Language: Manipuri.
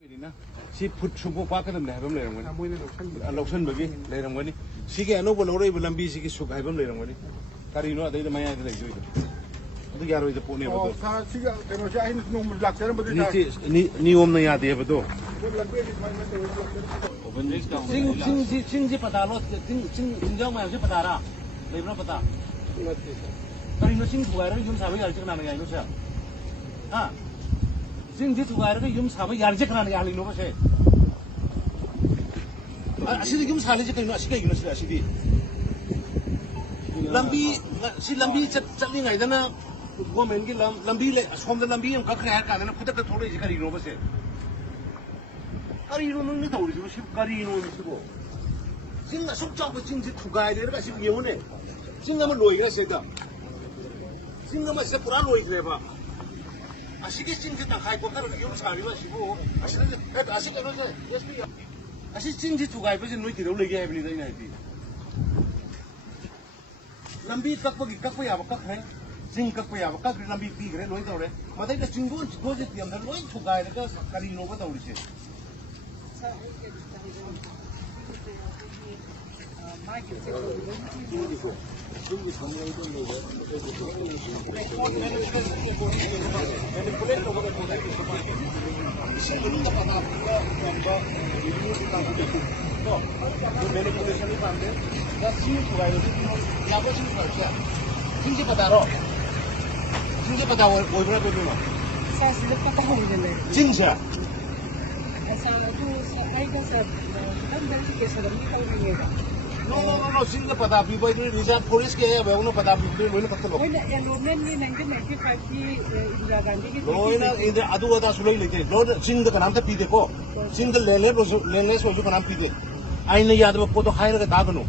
Si put supo pa ka namna habam lerang wani loksan bagi lerang wani si ke ano boloroi lambi si ke suk habam lerang wani kari no adai maya de lejoi adu yaro de pone bodo sa si ga keno ja hin nung lak ter bodo ni om na ya de bodo sing ji pata lo sing jang ma ji pata ra le bra pata kari no sing thuai ra yum sa ba yar ji kana ngai no sa ha sing ji thuai ra yum sa ba yar ji kana ngai no ba se asidi yum sa le ji kai no asidi no sa asidi lambi chatli ngai dana government ki lambi le som da lambi am ka khaya ka na khuda ka thole ji kari no ba se kari no nang ni tawri ji si kari no ni si bo sing na sok chau ba sing ji thugai le ka si yeu ne sing na ma loi ga se da sing na ma se pura loi kre ba asige sing ji ta khai ko ka yum sa ri ba si bo asige no se yes bi asige sing ji thugai ba ji noi ti ro le ge ha bi ni dai nai ti lambi kakpa ya ba kak hai sing kakpa ya ba kak lambi pi gre loi tore madai da chinggo go je tiam da loi thugai da kari no ba tawri se Singsi pataro, singsi patawo, boy berapa itu no? Saya sudah patah ini. Singsi. Asal itu saya kan kan dari kisah demi tahu ini. No, singsi patah. People itu Rizal polis kaya, baru no patah. People itu patah. Oh, yang lonen ni 1995 ki Indira Gandhi ki. Oh, ini adu ada sulai lagi. Lo sing the kanam tapi deko. Sing the lele soju kanam pide. Aina yad में पोतो खाए लगे दागनो